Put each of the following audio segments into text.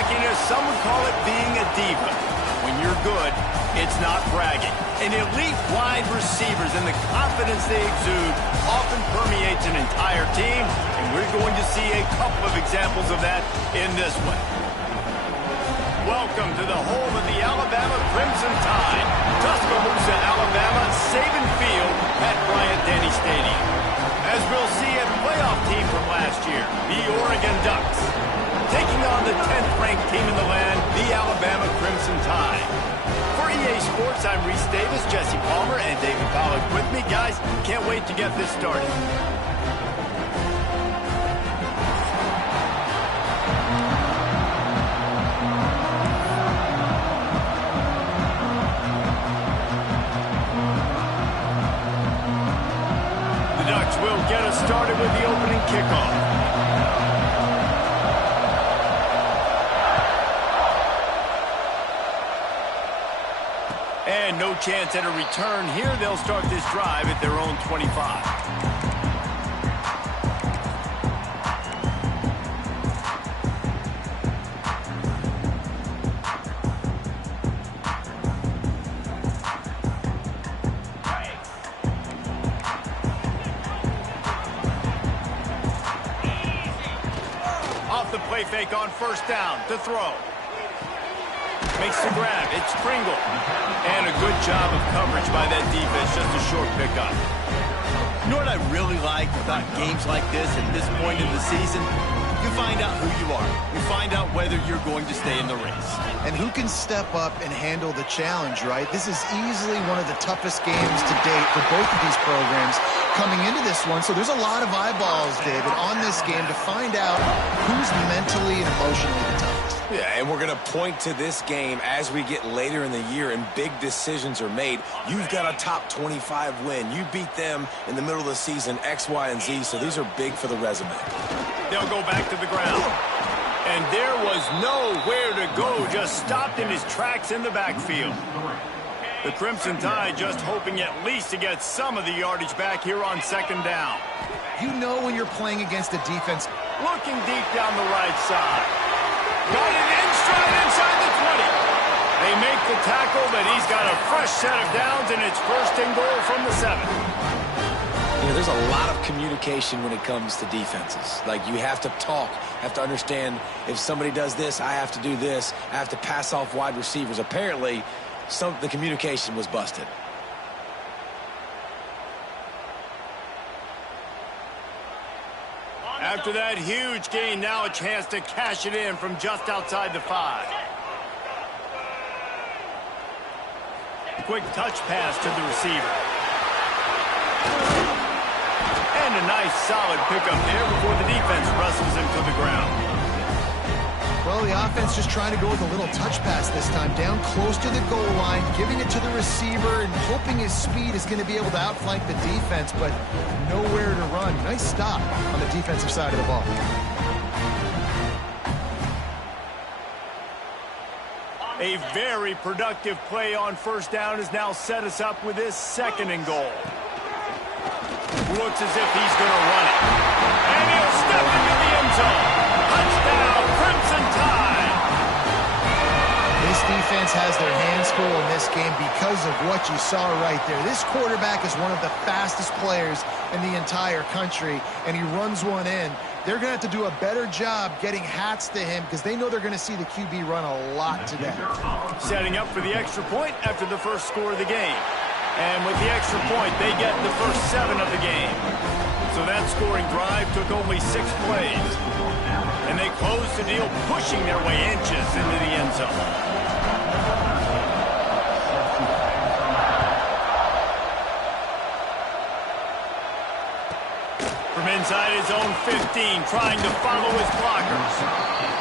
cockiness, some would call it being a diva. When you're good, it's not bragging. And elite wide receivers and the confidence they exude often permeates an entire team, and we're going to see a couple of examples of that in this one. Welcome to the home of the Alabama Crimson Tide, Tuscaloosa, Alabama, Saban Field at Bryant-Denny Stadium. As we'll see, a playoff team from last year, the Oregon Ducks, taking on the 10th-ranked team in the land, the Alabama Crimson Tide. For EA Sports, I'm Reese Davis, Jesse Palmer, and David Pollack with me. Guys, can't wait to get this started. Will get us started with the opening kickoff. And no chance at a return here. They'll start this drive at their own 25. Fake on first down to throw. Makes the grab. It's Pringle. And a good job of coverage by that defense. Just a short pickup. You know what I really like about games like this at this point in the season? You find out who you are. You find out whether you're going to stay in the race. And who can step up and handle the challenge, right? This is easily one of the toughest games to date for both of these programs coming into this one. So there's a lot of eyeballs, David, on this game to find out who's mentally and emotionally the toughest. Yeah, and we're going to point to this game as we get later in the year and big decisions are made. You've got a top 25 win. You beat them in the middle of the season, X, Y, and Z, so these are big for the resume. They'll go back to the ground. And there was nowhere to go, just stopped in his tracks in the backfield. The Crimson Tide just hoping at least to get some of the yardage back here on second down. You know when you're playing against a defense. Looking deep down the right side. Got it in stride inside the 20. They make the tackle, but he's got a fresh set of downs, and it's first and goal from the 7. You know, there's a lot of communication when it comes to defenses. Like, you have to talk, have to understand if somebody does this, I have to do this. I have to pass off wide receivers. Apparently, the communication was busted. After that huge gain, now a chance to cash it in from just outside the 5. Quick touch pass to the receiver. And a nice solid pickup there before the defense wrestles him to the ground. Well, the offense just trying to go with a little touch pass this time, down close to the goal line, giving it to the receiver and hoping his speed is going to be able to outflank the defense, but nowhere to run. Nice stop on the defensive side of the ball. A very productive play on first down has now set us up with this second and goal. Looks as if he's going to run it. And he'll step into the end zone. Touchdown, Crimson Tide. This defense has their hands full in this game because of what you saw right there. This quarterback is one of the fastest players in the entire country, and he runs one in. They're going to have to do a better job getting hats to him because they know they're going to see the QB run a lot today. Setting up for the extra point after the first score of the game. And with the extra point, they get the first 7 of the game. So that scoring drive took only 6 plays. And they closed the deal, pushing their way inches into the end zone. From inside his own 15, trying to follow his blockers.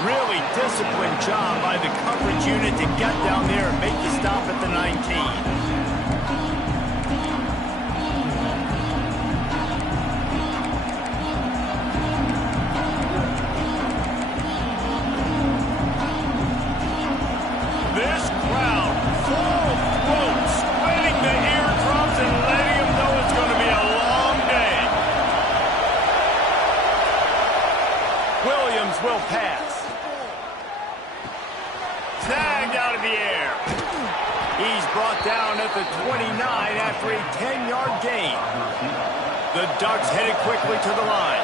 Really disciplined job by the coverage unit to get down there and make the stop at the 19. Will pass. a 10-yard gain. The Ducks headed quickly to the line.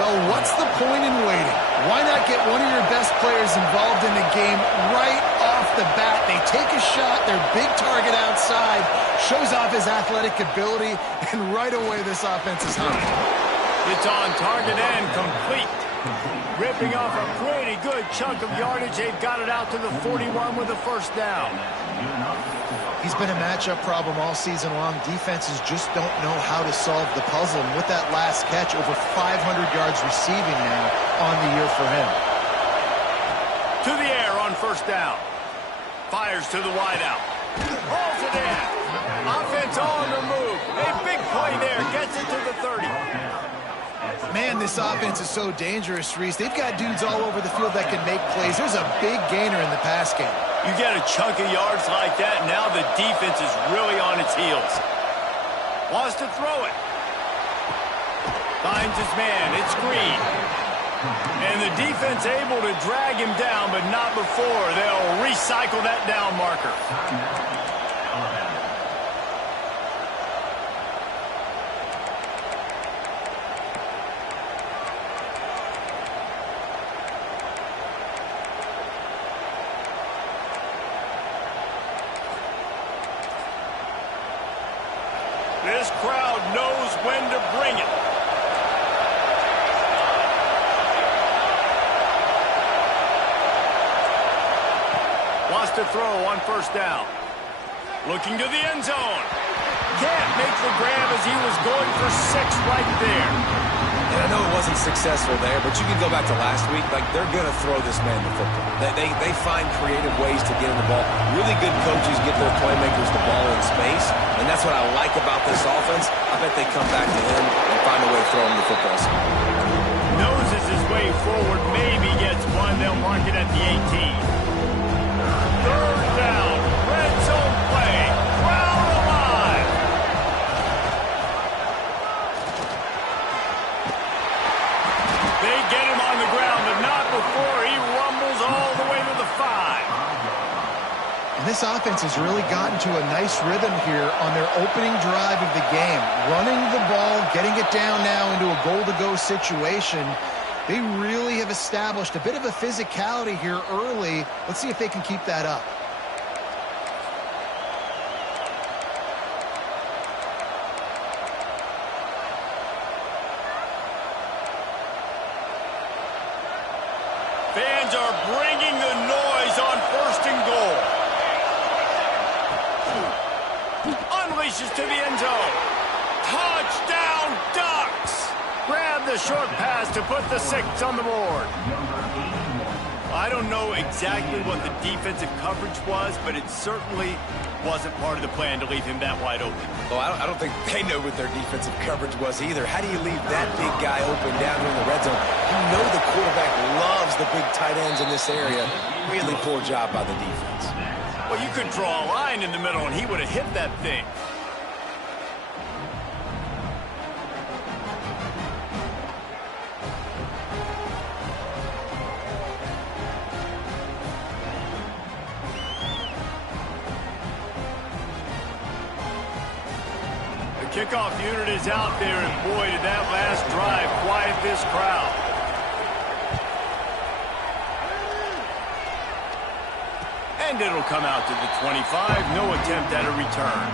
Well, what's the point in waiting? Why not get one of your best players involved in the game right off the bat? They take a shot, their big target outside, shows off his athletic ability, and right away this offense is hot. It's on target and complete. Ripping off a pretty good chunk of yardage. They've got it out to the 41 with a first down. He's been a matchup problem all season long. Defenses just don't know how to solve the puzzle. And with that last catch, over 500 yards receiving now on the year for him. To the air on first down. Fires to the wideout. Hauls it in. Offense on the move. A big play there. Gets it to the 30. Man, this offense is so dangerous, Reese. They've got dudes all over the field that can make plays. There's a big gainer in the pass game. You get a chunk of yards like that, now the defense is really on its heels. Wants to throw it. Finds his man. It's Green. And the defense able to drag him down, but not before. They'll recycle that down marker. This crowd knows when to bring it. Wants to throw on first down. Looking to the end zone. Can't make the grab as he was going for 6 right there. And I know it wasn't successful there, but you can go back to last week. Like, they're going to throw this man the football. They find creative ways to get him the ball. Really good coaches get their playmakers the ball in space, and that's what I like about this offense. I bet they come back to him and find a way to throw him the football. Noses his way forward, maybe gets one. They'll mark it at the 18. Third down, red zone play. Crowd alive. They get him on the ground, but not before he rumbles all the way to the 5. And this offense has really gotten to a nice rhythm here on their opening drive of the game. Running the ball, getting it down now into a goal-to-go situation. They really have established a bit of a physicality here early. Let's see if they can keep that up. Fans are bringing the noise on first and goal. Unleashes to the end zone. Touchdown, Ducks! Grab the short pass to put the 6 on the board. I don't know exactly what the defensive coverage was, but it certainly wasn't part of the plan to leave him that wide open. Well, I don't think they know what their defensive coverage was either. How do you leave that big guy open down here in the red zone? You know the quarterback loves the big tight ends in this area. Really poor job by the defense. Well, you could draw a line in the middle, and he would have hit that thing. Kickoff unit is out there, and boy, did that last drive quiet this crowd. And it'll come out to the 25. No attempt at a return.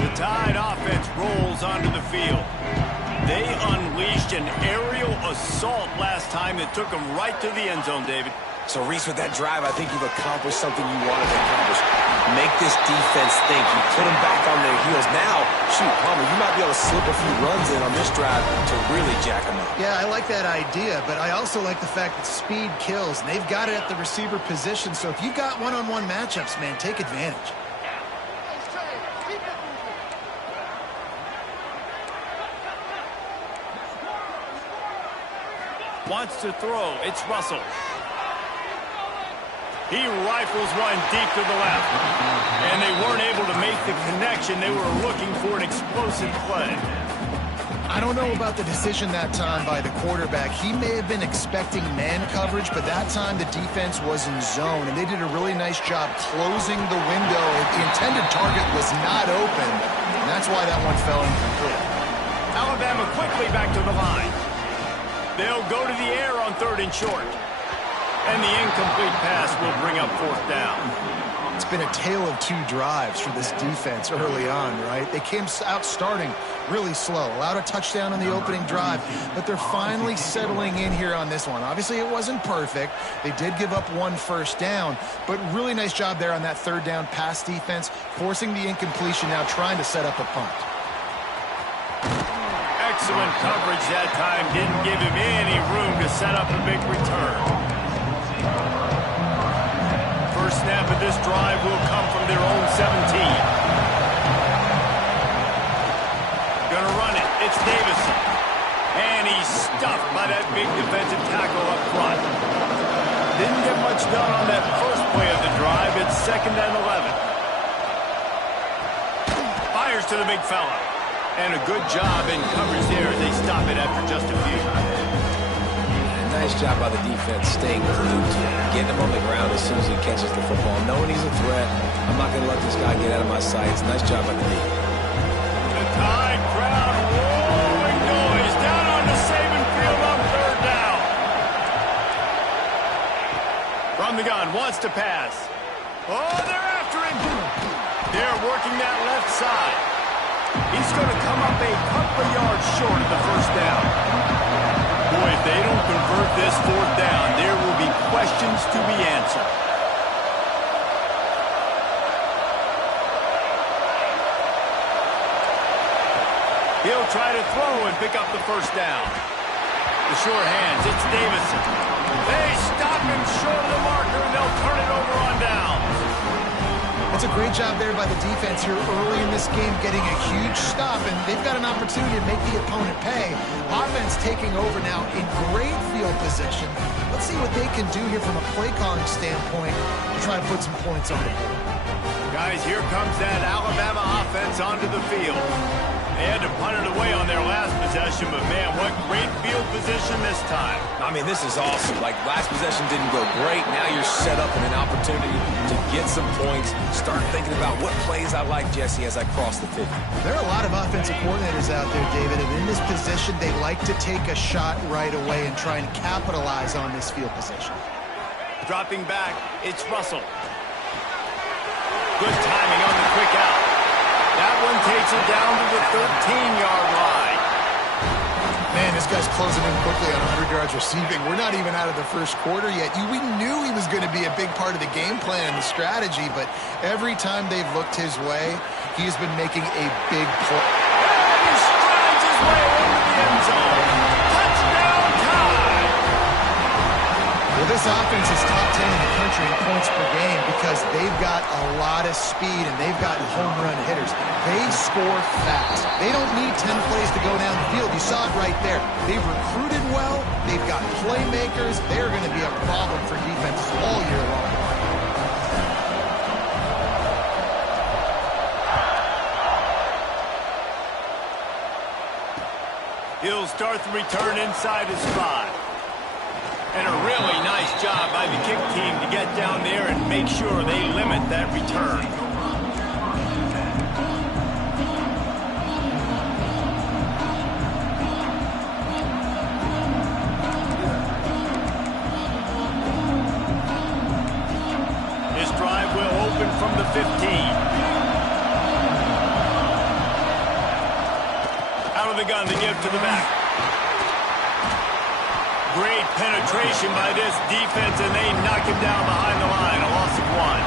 The Tide offense rolls onto the field. They unleashed an aerial assault last time that took them right to the end zone, David. So, Reese, with that drive, I think you've accomplished something you wanted to accomplish. Make this defense think. You put them back on their heels. Now, shoot, Palmer, you might be able to slip a few runs in on this drive to really jack them up. Yeah, I like that idea, but I also like the fact that speed kills, and they've got it at the receiver position. So if you've got one-on-one matchups, man, take advantage. Wants to throw. It's Russell. He rifles one deep to the left. And they weren't able to make the connection. They were looking for an explosive play. I don't know about the decision that time by the quarterback. He may have been expecting man coverage, but that time the defense was in zone, and they did a really nice job closing the window. The intended target was not open, and that's why that one fell incomplete. Alabama quickly back to the line. They'll go to the air on 3rd and short. And the incomplete pass will bring up 4th down. It's been a tale of 2 drives for this defense early on, right? They came out starting really slow, allowed a touchdown on the opening drive, but they're finally settling in here on this one. Obviously, it wasn't perfect. They did give up 1 first down, but really nice job there on that 3rd down pass defense, forcing the incompletion, now trying to set up a punt. Excellent coverage that time. Didn't give him any room to set up a big return. First snap of this drive will come from their own 17. Gonna run it. It's Davison. And he's stuffed by that big defensive tackle up front. Didn't get much done on that first play of the drive. It's 2nd and 11. Fires to the big fella. And a good job in coverage there as they stop it after just a few. Nice job by the defense staying glued to him, getting him on the ground as soon as he catches the football, knowing he's a threat. I'm not going to let this guy get out of my sights. Nice job by the D. The Tide crowd roaring noise down on the Saban field on 3rd down. From the gun, wants to pass. Oh, they're after him. They're working that left side. He's going to come up a couple of yards short of the 1st down. Boy, if they don't convert this 4th down, there will be questions to be answered. He'll try to throw and pick up the 1st down. The sure hands, it's Davison. They stop him short of the marker, and they'll turn it over on down. That's a great job there by the defense here early in this game, getting a huge stop, and they've got an opportunity to make the opponent pay. Offense taking over now in great field position. Let's see what they can do here from a play calling standpoint to try to put some points on the board. Guys, here comes that Alabama offense onto the field. They had to punt it away on their last possession, but man, what great field position this time. I mean, this is awesome. Like, last possession didn't go great. Now you're set up in an opportunity to get some points. Start thinking about what plays I like, Jesse, as I cross the 50. There are a lot of offensive coordinators out there, David, and in this position, they like to take a shot right away and try and capitalize on this field position. Dropping back, it's Russell. Good timing on the quick out. That one takes it down to the 13-yard line. Man, this guy's closing in quickly on 100 yards receiving. We're not even out of the 1st quarter yet. We knew he was going to be a big part of the game plan and the strategy, but every time they've looked his way, he has been making a big play. And he strides his way into the end zone. Touchdown Tide! Well, this offense is top 10 in the country in points per game because they've got a lot of speed and they've got home run hitters. They score fast. They don't need 10 plays to go down the field. You saw it right there. They've recruited well. They've got playmakers. They're going to be a problem for defenses all year long. He'll start the return inside his 5. And a really nice job by the kick team to get down there and make sure they limit that return. This drive will open from the 15. Out of the gun to give to the back. Great penetration by this defense, and they knock him down behind the line. A loss of 1.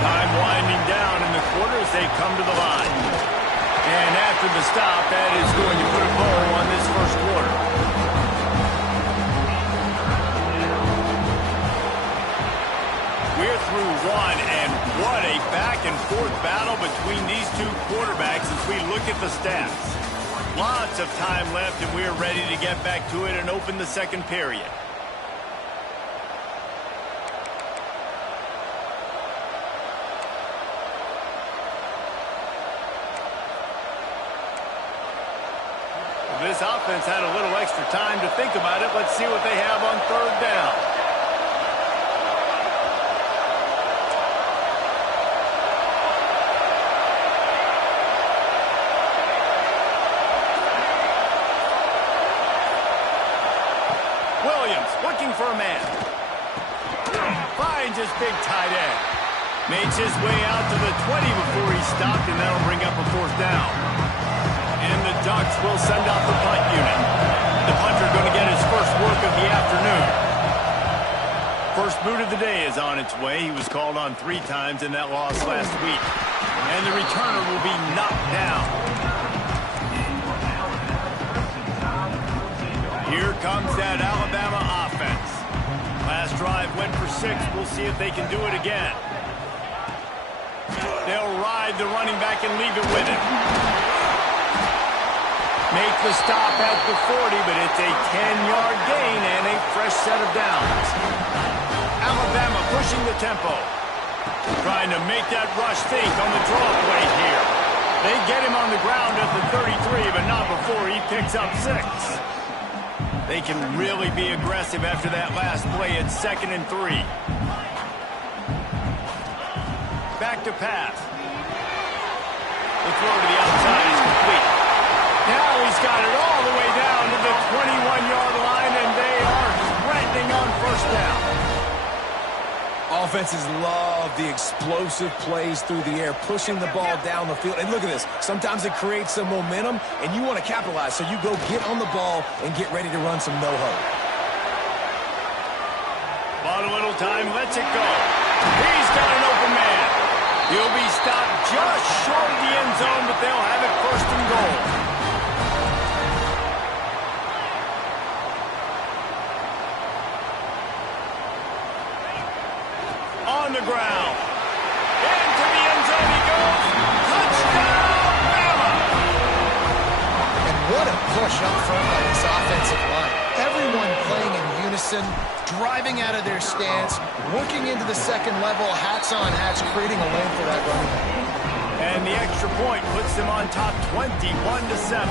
Time winding down in the quarter as they come to the line. And after the stop, that is going to put a bow on this 1st quarter. We're through 1, and what a back-and-forth battle between these 2 quarterbacks as we look at the stats. Lots of time left, and we're ready to get back to it and open the 2nd period. This offense had a little extra time to think about it. Let's see what they have on third down. Williams looking for a man. Finds his big tight end. Makes his way out to the 20 before he stopped, and that'll bring up a fourth down. And the Ducks will send out the punt unit. The punter going to get his first work of the afternoon. First boot of the day is on its way. He was called on 3 times in that loss last week. And the returner will be knocked down. Here comes that Alabama offense. Last drive went for 6. We'll see if they can do it again. They'll ride the running back and leave it with him. Make the stop at the 40, but it's a 10-yard gain and a fresh set of downs. Alabama pushing the tempo. Trying to make that rush think on the draw play here. They get him on the ground at the 33, but not before he picks up 6. They can really be aggressive after that last play at 2nd and 3. Back to pass. The throw to the outside is complete. Now he's got it all the way down to the 21-yard line, and they are threatening on first down. Offenses love the explosive plays through the air, pushing the ball down the field. And look at this. Sometimes it creates some momentum, and you want to capitalize. So you go get on the ball and get ready to run some no-huddle. Bought a little time, lets it go. He's got an open man. He'll be stopped just short of the end zone, but they'll have it first and goal. On the ground. Into the end zone he goes. Touchdown, Bama! And what a push up front by this offensive line. Everyone playing in unison, driving out of their stance, working into the second level, hats on hats, creating a lane for that running back. And the extra point puts them on top 21-7.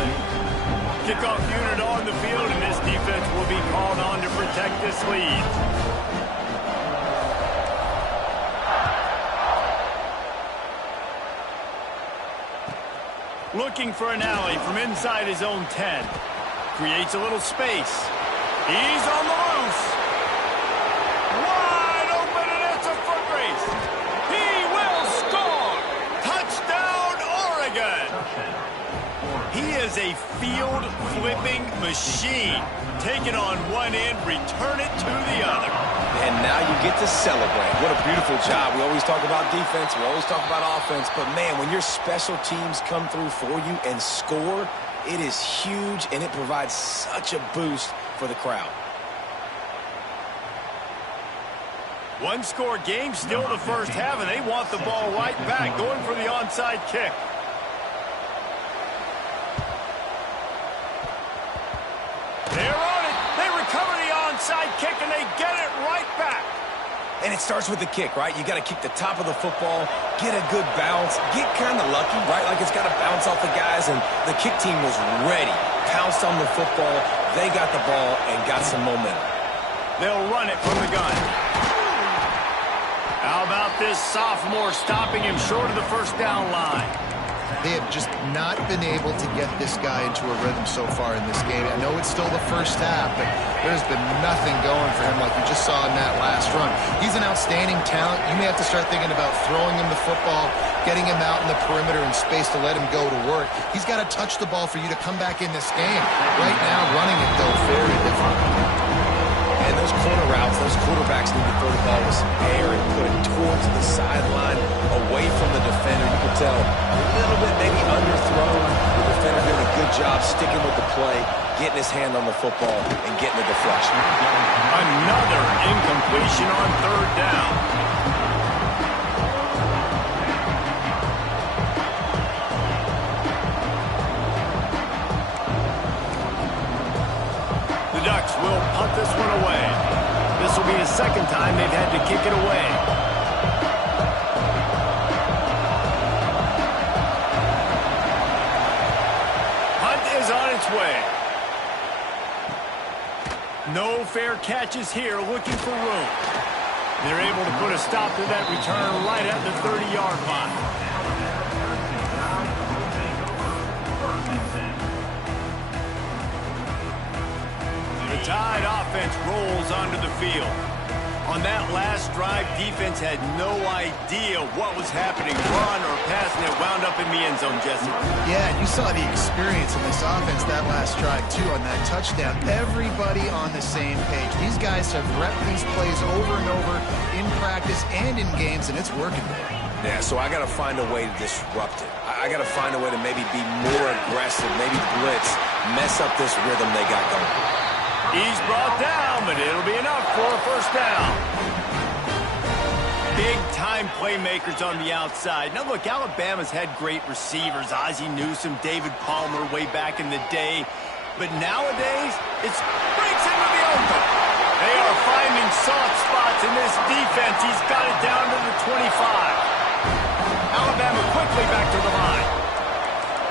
Kickoff unit on the field, and this defense will be called on to protect this lead. Looking for an alley from inside his own 10. Creates a little space. He's on the loose. Wide open, and it's a foot race. He will score. Touchdown, Oregon. He is a field-flipping machine. Take it on one end, return it to the other. And now you get to celebrate. What a beautiful job. We always talk about defense. We always talk about offense. But, man, when your special teams come through for you and score, it is huge, and it provides such a boost for the crowd. One-score game, still the first half, and they want the ball right back, going for the onside kick. They're on it. They recover the onside kick, and they get it right back. And it starts with the kick, right? You got to kick the top of the football, get a good bounce, get kind of lucky, right? Like it's got to bounce off the guys, and the kick team was ready. Pounced on the football. They got the ball and got some momentum. They'll run it from the gun. How about this sophomore stopping him short of the first down line? They have just not been able to get this guy into a rhythm so far in this game. I know it's still the first half, but there's been nothing going for him like we just saw in that last run. He's an outstanding talent. You may have to start thinking about throwing him the football, getting him out in the perimeter in space to let him go to work. He's got to touch the ball for you to come back in this game. Right now, running it, though, very difficult. And those corner routes, those quarterbacks need to throw the ball with some air and put it towards the sideline, away from the defender. You can tell a little bit maybe underthrown. The defender doing a good job sticking with the play, getting his hand on the football, and getting the deflection. Another incompletion on third down. The Ducks will punt this one away. This will be the second time they've had to kick it away. Punt is on its way. No fair catches here, looking for room. They're able to put a stop to that return right at the 30-yard line. The Tide offense rolls onto the field. On that last drive, defense had no idea what was happening. Run or pass, and it wound up in the end zone, Jesse. Yeah, you saw the experience in this offense that last drive, too, on that touchdown. Everybody on the same page. These guys have repped these plays over and over in practice and in games, and it's working there. Yeah, so I got to find a way to disrupt it. I got to find a way to maybe be more aggressive, maybe blitz, mess up this rhythm they got going. He's brought down, but it'll be enough for a first down. Big-time playmakers on the outside. Now, look, Alabama's had great receivers. Ozzie Newsome, David Palmer way back in the day. But nowadays, it breaks into the open. They are finding soft spots in this defense. He's got it down to the 25. Alabama quickly back to the line.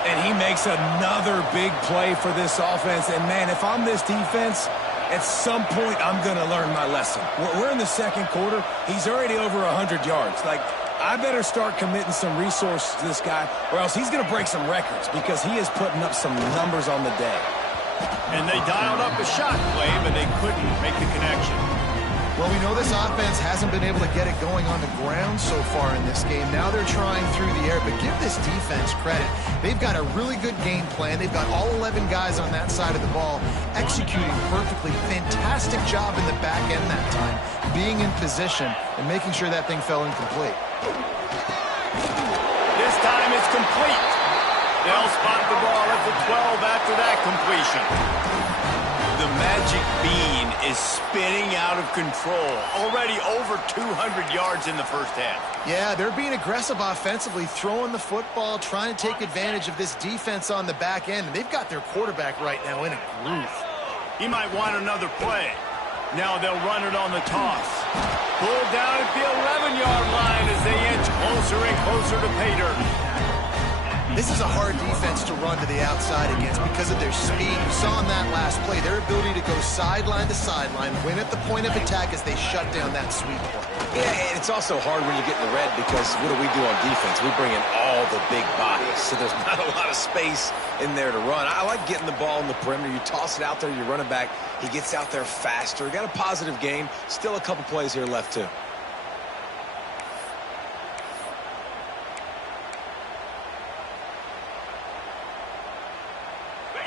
And he makes another big play for this offense. And, man, if I'm this defense, at some point I'm going to learn my lesson. We're in the second quarter. He's already over 100 yards. Like, I better start committing some resources to this guy, or else he's going to break some records because he is putting up some numbers on the day. And they dialed up a shot play, but they couldn't make the connection. Well, we know this offense hasn't been able to get it going on the ground so far in this game. Now they're trying through the air, but give this defense credit. They've got a really good game plan. They've got all 11 guys on that side of the ball executing perfectly. Fantastic job in the back end that time, being in position and making sure that thing fell incomplete. This time it's complete. They'll spot the ball at the 12 after that completion. The magic bean is spinning out of control. Already over 200 yards in the first half. Yeah, they're being aggressive offensively, throwing the football, trying to take advantage of this defense on the back end. And they've got their quarterback right now in a groove. He might want another play. Now they'll run it on the toss. Pulled down at the 11-yard line as they inch closer and closer to pay dirt. This is a hard defense to run to the outside against because of their speed. You saw in that last play their ability to go sideline to sideline, win at the point of attack as they shut down that sweep play. Yeah, and it's also hard when you get in the red because what do we do on defense? We bring in all the big bodies, so there's not a lot of space in there to run. I like getting the ball in the perimeter. You toss it out there, you run it back. He gets out there faster. Got a positive game. Still a couple plays here left, too.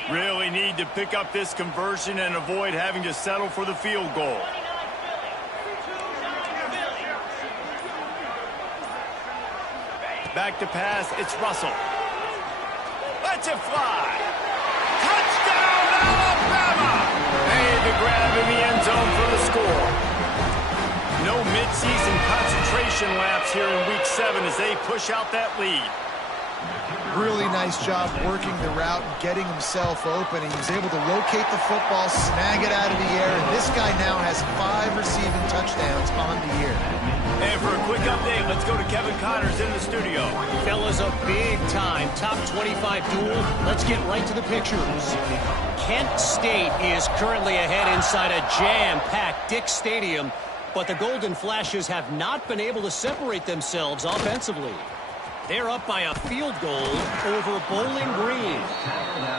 Really need to pick up this conversion and avoid having to settle for the field goal. Back to pass, it's Russell. Lets it fly. Touchdown, Alabama! Made the grab in the end zone for the score. No midseason concentration laps here in Week 7 as they push out that lead. Really nice job working the route and getting himself open. He was able to locate the football, snag it out of the air, and this guy now has 5 receiving touchdowns on the year. And for a quick update, let's go to Kevin Connors in the studio. Fellas, a big-time top 25 duel. Let's get right to the pictures. Kent State is currently ahead inside a jam-packed Dick's Stadium, but the Golden Flashes have not been able to separate themselves offensively. They're up by a field goal over Bowling Green.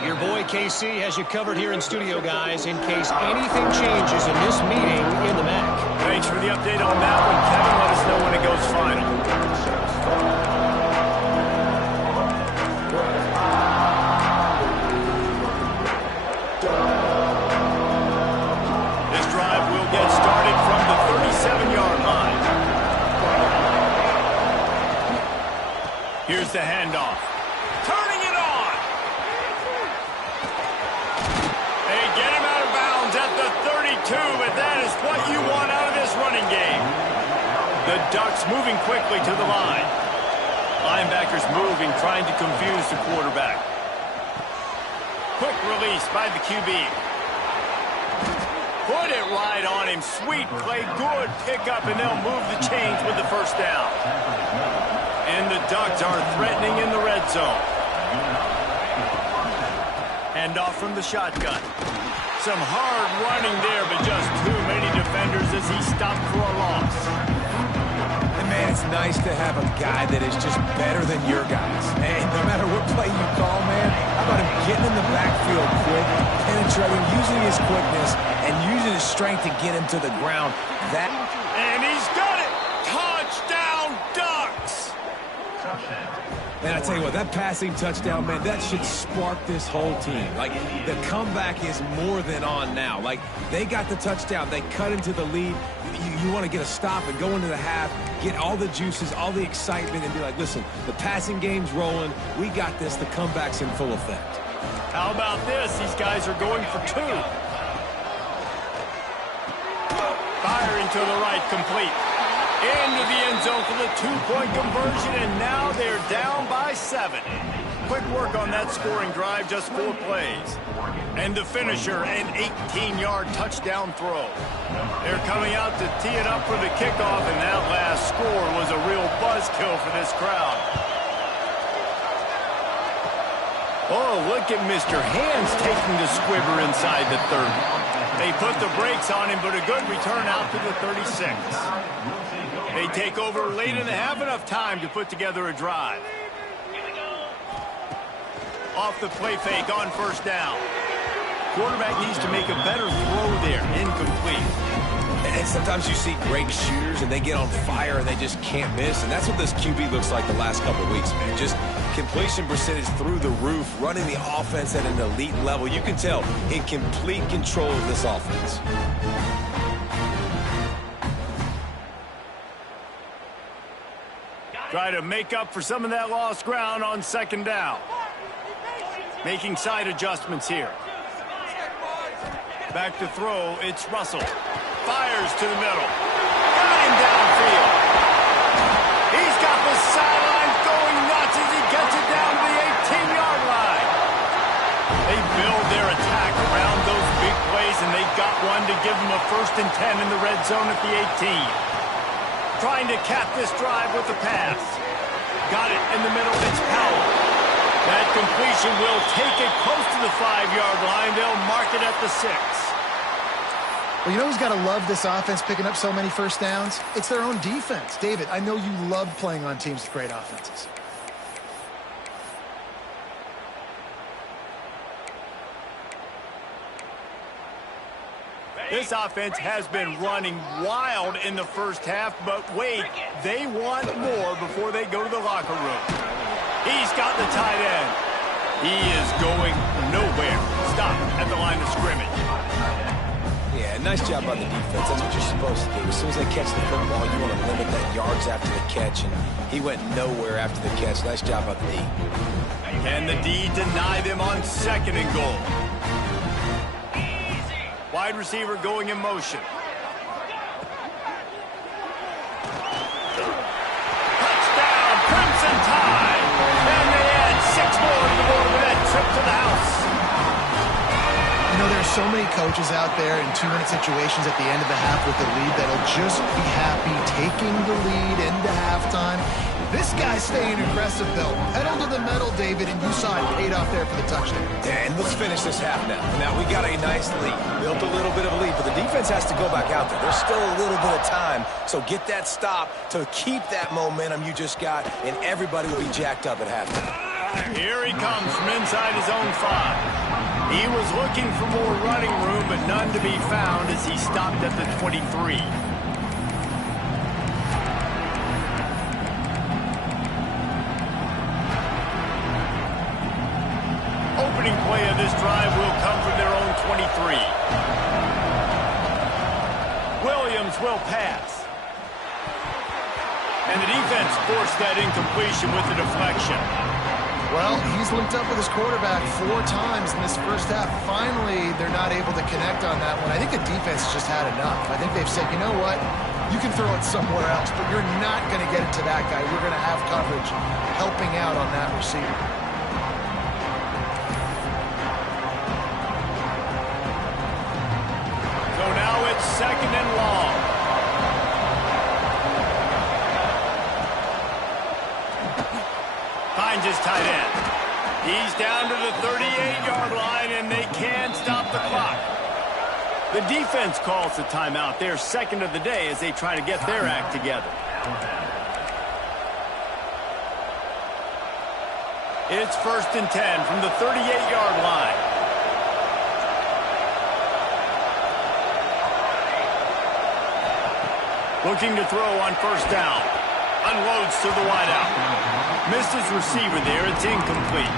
Your boy KC has you covered here in studio, guys, in case anything changes in this meeting in the MAC. Thanks for the update on that one, Kevin. Let us know when it goes final. This drive will get started from the 37-yard line. Here's the handoff. Turning it on. They get him out of bounds at the 32, but that is what you want out of this running game. The Ducks moving quickly to the line. Linebackers moving, trying to confuse the quarterback. Quick release by the QB. Put it right on him. Sweet play, good pickup, and they'll move the chains with the first down. And the Ducks are threatening in the red zone. Handoff from the shotgun. Some hard running there, but just too many defenders as he stopped for a loss. And man, it's nice to have a guy that is just better than your guys. And no matter what play you call, man, how about him getting in the backfield quick, penetrating, using his quickness, and using his strength to get him to the ground. And he's got it! Touchdown, Ducks! Man, I tell you what, that passing touchdown, man, that should spark this whole team. Like, the comeback is more than on now. Like, they got the touchdown. They cut into the lead. You want to get a stop and go into the half, get all the juices, all the excitement, and be like, listen, the passing game's rolling. We got this. The comeback's in full effect. How about this? These guys are going for two. Firing to the right, complete. Into the end zone for the two-point conversion, and now they're down by 7. Quick work on that scoring drive, just 4 plays. And the finisher, an 18-yard touchdown throw. They're coming out to tee it up for the kickoff, and that last score was a real buzzkill for this crowd. Oh, look at Mr. Hands taking the squibber inside the 30. They put the brakes on him, but a good return out to the 36. They take over late in the half, enough time to put together a drive. Off the play fake on first down. Quarterback needs to make a better throw there. Incomplete. And sometimes you see great shooters, and they get on fire, and they just can't miss. And that's what this QB looks like the last couple of weeks, man. Just completion percentage through the roof, running the offense at an elite level. You can tell in complete control of this offense. Try to make up for some of that lost ground on second down. Making side adjustments here. Back to throw, it's Russell. Fires to the middle. Got him downfield. He's got the sidelines going nuts as he gets it down to the 18-yard line. They build their attack around those big plays, and they got one to give them a 1st and 10 in the red zone at the 18. Trying to cap this drive with the pass. Got it in the middle. It's Powell. That completion will take it close to the 5-yard line. They'll mark it at the 6. Well, you know who's got to love this offense picking up so many first downs? It's their own defense. David, I know you love playing on teams with great offenses. This offense has been running wild in the first half, but wait, they want more before they go to the locker room. He's got the tight end. He is going nowhere. Stop at the line of scrimmage. Yeah, nice job by the defense. That's what you're supposed to do. As soon as they catch the football, you want to limit that yards after the catch, and he went nowhere after the catch. Nice job by the D. And the D deny them on 2nd and goal. Wide receiver going in motion. Touchdown, Crimson Tide. And they add 6 more to the board with that trip to the house. You know, there's so many coaches out there in 2-minute situations at the end of the half with the lead that'll just be happy taking the lead into halftime. This guy's staying aggressive, though. Pedal to the metal, David, and you saw it paid off there for the touchdown. Yeah, and let's finish this half now. Now, we got a nice lead. Built a little bit of a lead, but the defense has to go back out there. There's still a little bit of time, so get that stop to keep that momentum you just got, and everybody will be jacked up at halftime. Here he comes from inside his own 5. He was looking for more running room, but none to be found as he stopped at the 23. Opening play of this drive will come from their own 23. Williams will pass. And the defense forced that incompletion with the deflection. Well, he's linked up with his quarterback 4 times in this first half. Finally, they're not able to connect on that one. I think the defense just had enough. I think they've said, you know what? You can throw it somewhere else, but you're not going to get it to that guy. We're going to have coverage helping out on that receiver. So now it's 2nd and long. Finds his tight end. He's down to the 38-yard line, and they can't stop the clock. The defense calls the timeout. They're second of the day as they try to get their act together. It's 1st and 10 from the 38-yard line. Looking to throw on 1st down. Unloads to the wideout. Misses receiver there. It's incomplete.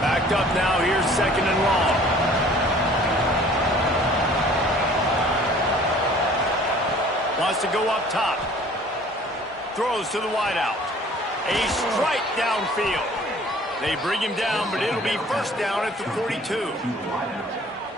Backed up now. Here's 2nd and long. Wants to go up top. Throws to the wideout. A strike downfield. They bring him down, but it'll be 1st down at the 42.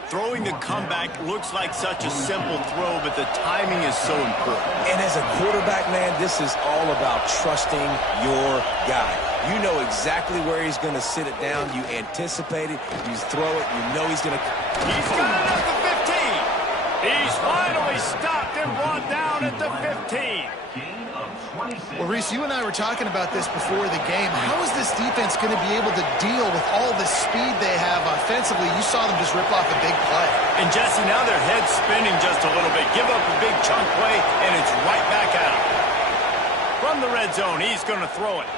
Throwing the comeback looks like such a simple throw, but the timing is so important. And as a quarterback, man, this is all about trusting your guy. You know exactly where he's going to sit it down. You anticipate it. You throw it. You know he's going to... He's got it at the 15. He's finally stopped and brought down at the 15. Well, Reese, you and I were talking about this before the game. How is this defense going to be able to deal with all the speed they have offensively? You saw them just rip off a big play. And, Jesse, now their head's spinning just a little bit. Give up a big chunk play, and it's right back out. From the red zone, he's going to throw it.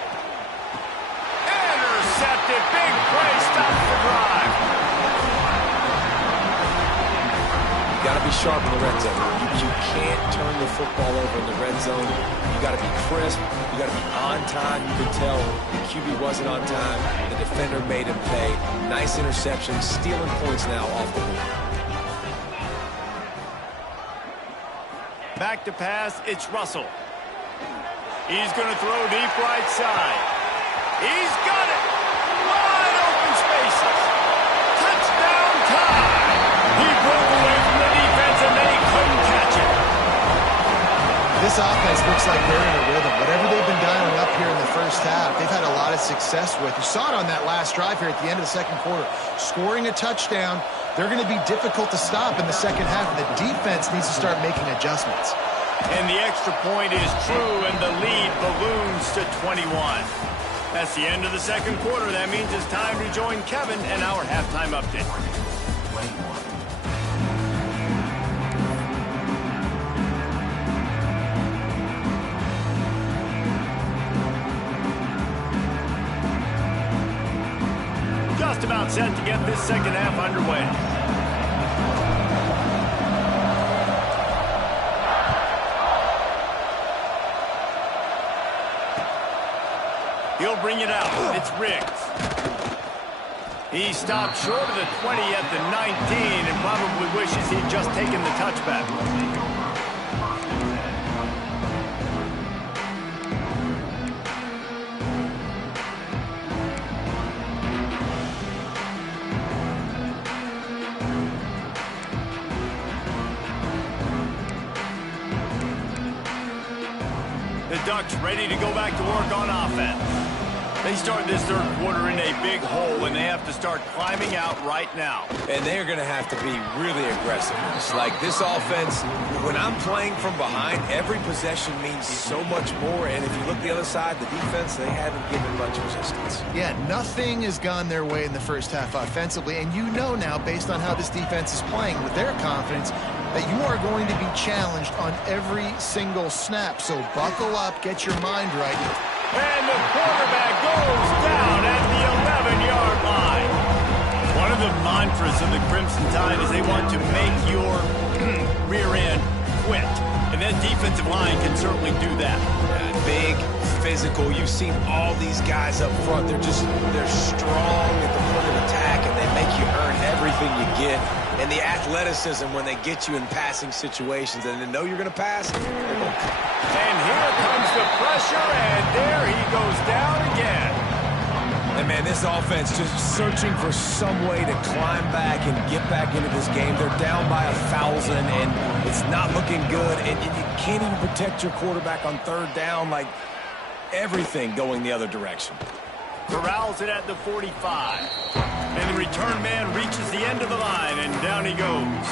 Intercepted. Big play. Stops the drive. You got to be sharp in the red zone. You can't turn the football over in the red zone. You got to be crisp. You got to be on time. You could tell the QB wasn't on time. The defender made him pay. Nice interception, stealing points now off the board. Back to pass. It's Russell. He's going to throw deep right side. He's got it. Wide open spaces. Touchdown time. He broke away from the defense and they couldn't catch it. This offense looks like they're in a rhythm. Whatever they've been dialing up here in the first half, they've had a lot of success with. You saw it on that last drive here at the end of the second quarter. Scoring a touchdown, they're going to be difficult to stop in the second half, and the defense needs to start making adjustments. And the extra point is true, and the lead balloons to 21. That's the end of the second quarter. That means it's time to join Kevin and our halftime update. Just about set to get this second half underway. He'll bring it out. It's Riggs. He stopped short of the 20 at the 19 and probably wishes he'd just taken the touchback. The Ducks ready to go back to work on offense. They start this third quarter in a big hole, and they have to start climbing out right now. And they're going to have to be really aggressive. It's like this offense, when I'm playing from behind, every possession means so much more. And if you look the other side, the defense, they haven't given much resistance. Yeah, nothing has gone their way in the first half offensively. And you know now, based on how this defense is playing with their confidence, that you are going to be challenged on every single snap. So buckle up, get your mind right. And the quarterback goes down at the 11-yard line. One of the mantras of the Crimson Tide is they want to make your rear end quit. And that defensive line can certainly do that. Big, physical. You've seen all these guys up front. They're strong at the point of attack, and they make you earn everything you get. And the athleticism when they get you in passing situations and they know you're going to pass. And here comes the pressure, and there he goes down again. And, man, this offense just searching for some way to climb back and get back into this game. They're down by 1,000, and it's not looking good. And you can't even protect your quarterback on third down. Like, everything going the other direction. Corrals it at the 45. And the return man reaches the end of the line, and down he goes.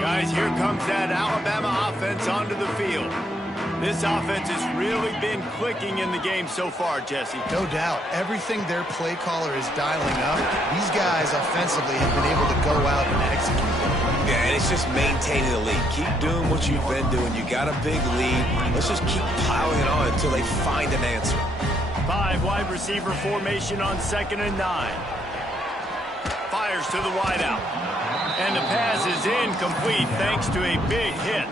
Guys, here comes that Alabama offense onto the field. This offense has really been clicking in the game so far, Jesse. No doubt. Everything their play caller is dialing up, these guys offensively have been able to go out and execute. Yeah, and it's just maintaining the lead. Keep doing what you've been doing. You got a big lead. Let's just keep piling it on until they find an answer. 5 wide receiver formation on 2nd and 9. Fires to the wideout. And the pass is incomplete thanks to a big hit.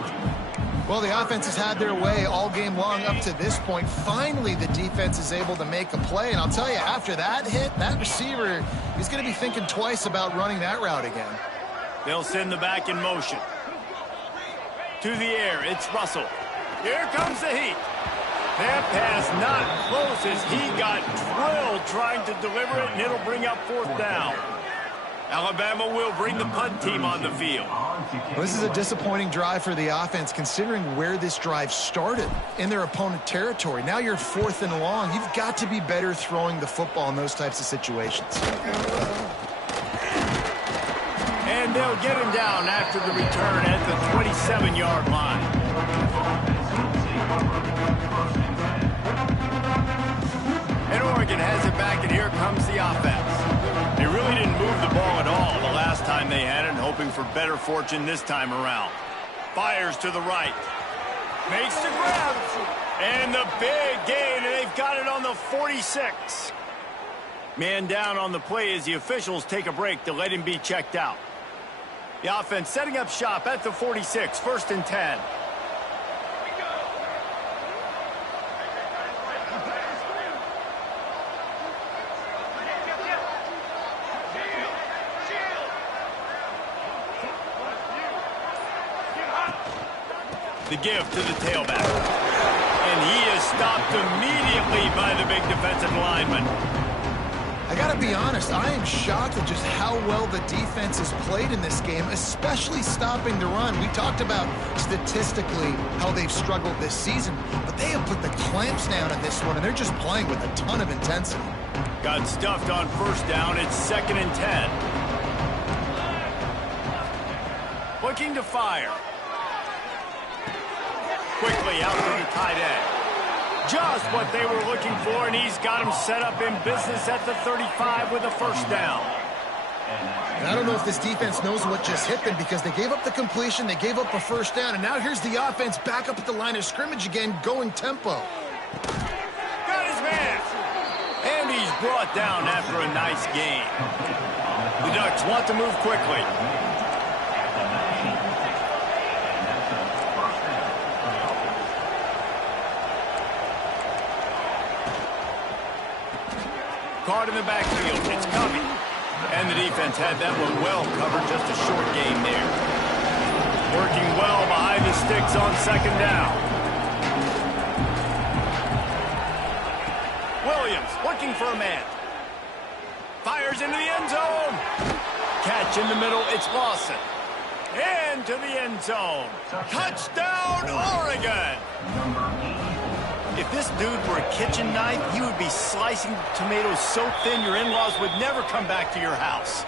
Well, the offense has had their way all game long up to this point. Finally, the defense is able to make a play. And I'll tell you, after that hit, that receiver is going to be thinking twice about running that route again. They'll send the back in motion. To the air, it's Russell. Here comes the heat. That pass not close as he got drilled trying to deliver it, and it'll bring up 4th down. Alabama will bring the punt team on the field. Well, this is a disappointing drive for the offense, considering where this drive started, in their opponent territory. Now you're 4th and long. You've got to be better throwing the football in those types of situations. And they'll get him down after the return at the 27-yard line. And Oregon has it back, and here comes the offense. They really didn't move the ball at all the last time they had it, hoping for better fortune this time around. Fires to the right. Makes the grab. And the big gain, and they've got it on the 46. Man down on the play as the officials take a break to let him be checked out. The offense setting up shop at the 46, 1st and 10. The give to the tailback. And he is stopped immediately by the big defensive lineman. I got to be honest, I am shocked at just how well the defense has played in this game, especially stopping the run. We talked about statistically how they've struggled this season, but they have put the clamps down in this one, and they're just playing with a ton of intensity. Got stuffed on 1st down. It's 2nd and 10. Looking to fire. Quickly out to the tight end. Just what they were looking for, and he's got him set up in business at the 35 with a 1st down. And I don't know if this defense knows what just hit them, because they gave up the completion, they gave up a 1st down, and now here's the offense back up at the line of scrimmage again, going tempo. Got his man. And he's brought down after a nice gain. The Ducks want to move quickly. Caught in the backfield. It's coming. And the defense had that one well covered. Just a short gain there. Working well behind the sticks on 2nd down. Williams looking for a man. Fires into the end zone. Catch in the middle. It's Lawson. Into the end zone. Touchdown, Oregon. If this dude were a kitchen knife, he would be slicing tomatoes so thin your in-laws would never come back to your house.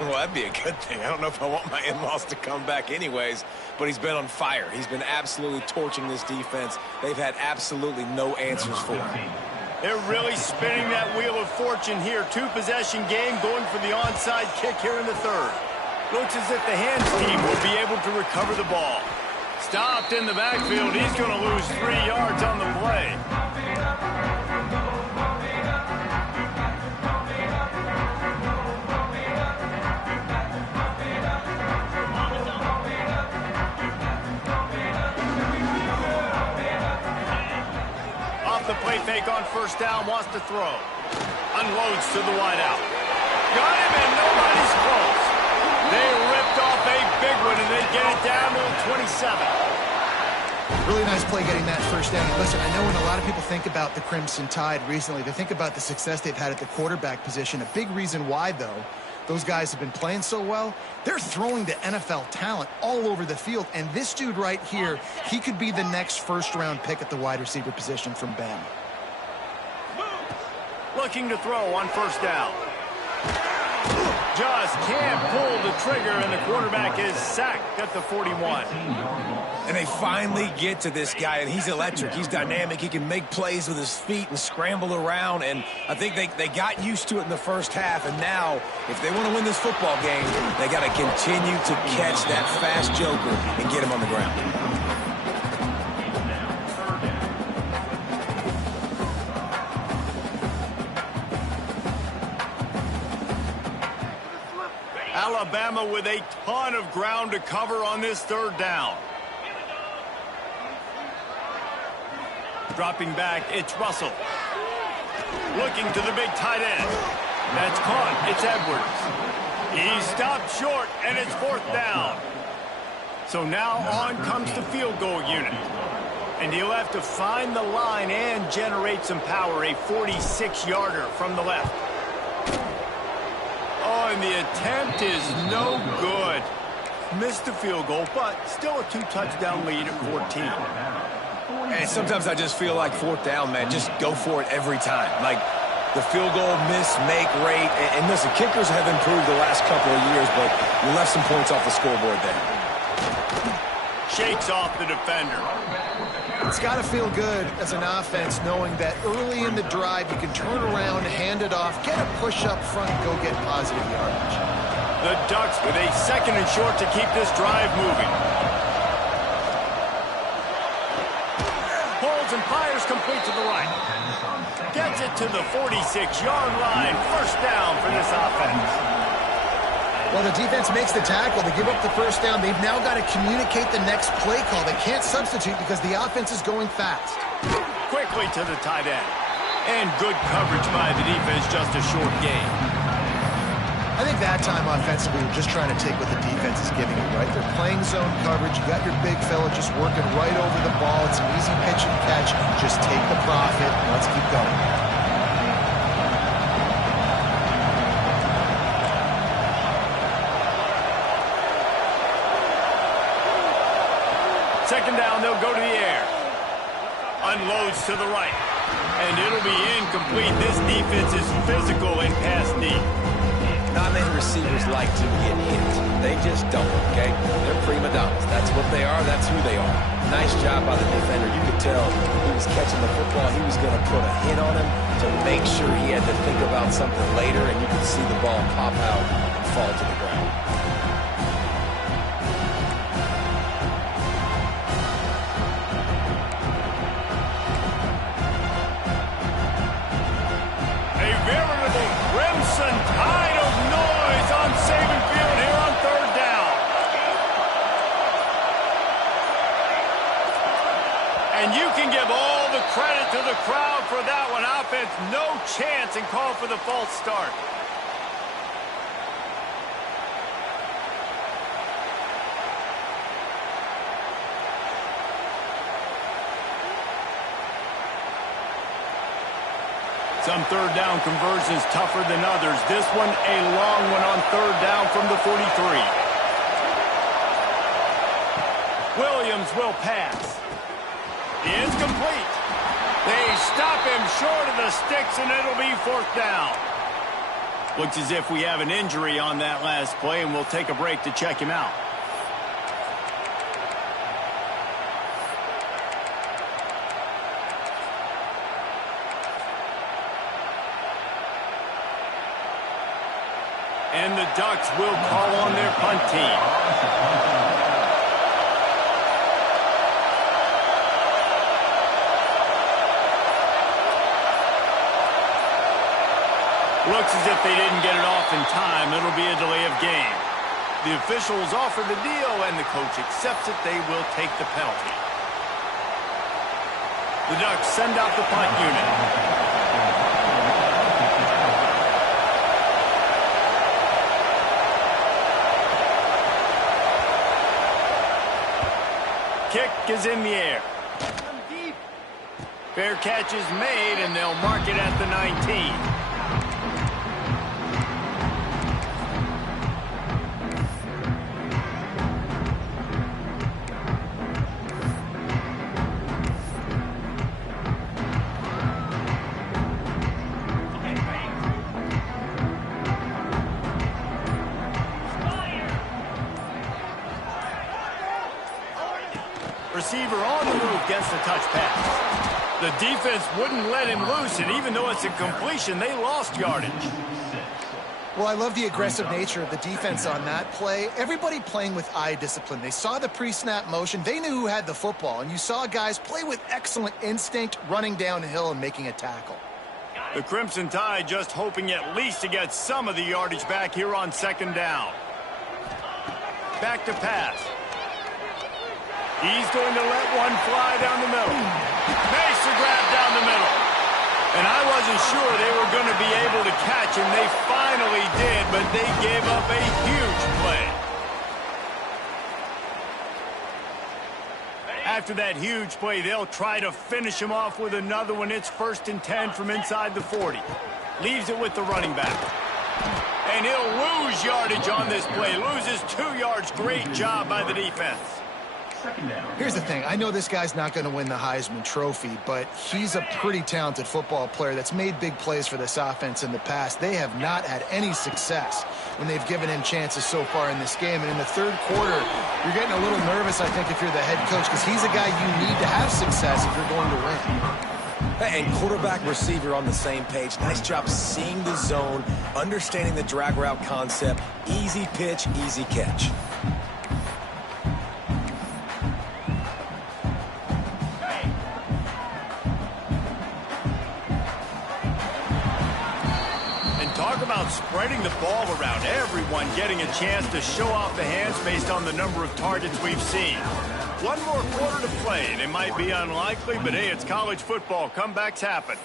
Well, that'd be a good thing. I don't know if I want my in-laws to come back anyways, but he's been on fire. He's been absolutely torching this defense. They've had absolutely no answers for him. They're really spinning that wheel of fortune here. 2-possession game, going for the onside kick here in the 3rd. Looks as if the hands team will be able to recover the ball. Stopped in the backfield. He's going to lose 3 yards on the play. Off the play fake on 1st down, wants to throw. Unloads to the wideout. Got him, and nobody's close. They ripped off a big one, and they get it down to the 27. Really nice play getting that 1st down. Listen, I know when a lot of people think about the Crimson Tide recently, they think about the success they've had at the quarterback position. A big reason why, though, those guys have been playing so well, they're throwing to NFL talent all over the field. And this dude right here, he could be the next 1st-round pick at the wide receiver position from Bama. Looking to throw on 1st down. just can't pull the trigger, and the quarterback is sacked at the 41. And they finally get to this guy, and he's electric. He's dynamic. He can make plays with his feet and scramble around, and I think they got used to it in the first half, and now, if they want to win this football game, they got to continue to catch that fast joker and get him on the ground. Alabama with a ton of ground to cover on this third down. Dropping back, it's Russell. Looking to the big tight end. That's caught. It's Edwards. He stopped short, and it's fourth down. So now on comes the field goal unit. And he'll have to find the line and generate some power. A 46-yarder from the left. Oh, and the attempt is no good. Missed the field goal, but still a 2-touchdown lead at 14. And sometimes I just feel like fourth down, man, just go for it every time. Like the field goal miss-make rate. And listen, kickers have improved the last couple of years, but you left some points off the scoreboard there. Shakes off the defender. It's got to feel good as an offense knowing that early in the drive you can turn around, hand it off, get a push up front, go get positive yardage. The Ducks with a second and short to keep this drive moving. Pulls and fires complete to the right. Gets it to the 46-yard line. First down for this offense. Well, the defense makes the tackle. They give up the first down. They've now got to communicate the next play call. They can't substitute because the offense is going fast. Quickly to the tight end. And good coverage by the defense, just a short gain. I think that time offensively, we're just trying to take what the defense is giving you, right? They're playing zone coverage. You got your big fella just working right over the ball. It's an easy pitch and catch. Just take the profit. Let's keep going. Second down, they'll go to the air. Unloads to the right. And it'll be incomplete. This defense is physical and pass deep. Not many receivers like to get hit. They just don't, okay? They're prima donnas. That's what they are. That's who they are. Nice job by the defender. You could tell he was catching the football. He was going to put a hit on him to make sure he had to think about something later, and you could see the ball pop out and fall to the ground. Tide of noise on Saban Field here on third down. And you can give all the credit to the crowd for that one. Offense, no chance, and call for the false start. Some third down conversions tougher than others. This one a long one on third down from the 43. Williams will pass. Incomplete. They stop him short of the sticks, and it'll be fourth down. Looks as if we have an injury on that last play, and we'll take a break to check him out. And the Ducks will call on their punt team. Looks as if they didn't get it off in time. It'll be a delay of game. The officials offer the deal, and the coach accepts it. They will take the penalty. The Ducks send out the punt unit. Kick is in the air. Fair catch is made, and they'll mark it at the 19. against the touch pass. The defense wouldn't let him loose, and even though it's a completion, they lost yardage. Well, I love the aggressive nature of the defense on that play. Everybody playing with eye discipline. They saw the pre-snap motion. They knew who had the football, and you saw guys play with excellent instinct, running downhill and making a tackle. The Crimson Tide just hoping at least to get some of the yardage back here on second down. Back to pass. He's going to let one fly down the middle. Makes the grab down the middle. And I wasn't sure they were going to be able to catch him. They finally did, but they gave up a huge play. After that huge play, they'll try to finish him off with another one. It's 1st and 10 from inside the 40. Leaves it with the running back. And he'll lose yardage on this play. Loses 2 yards. Great job by the defense. Here's the thing. I know this guy's not going to win the Heisman Trophy, but he's a pretty talented football player that's made big plays for this offense in the past. They have not had any success when they've given him chances so far in this game. And in the third quarter, you're getting a little nervous, I think, if you're the head coach, because he's a guy you need to have success if you're going to win. And quarterback, receiver on the same page. Nice job seeing the zone, understanding the drag route concept. Easy pitch, easy catch. Talk about spreading the ball around. Everyone getting a chance to show off the hands based on the number of targets we've seen. One more quarter to play, and it might be unlikely, but hey, it's college football. Comebacks happen.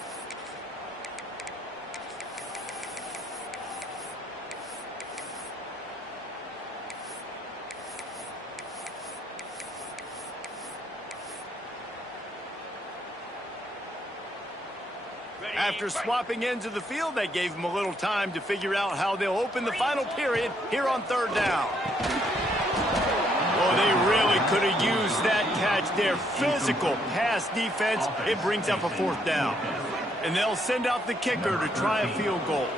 After swapping ends of the field, that gave them a little time to figure out how they'll open the final period here on third down. Oh, they really could have used that catch there. Physical pass defense. It brings up a 4th down. And they'll send out the kicker to try a field goal.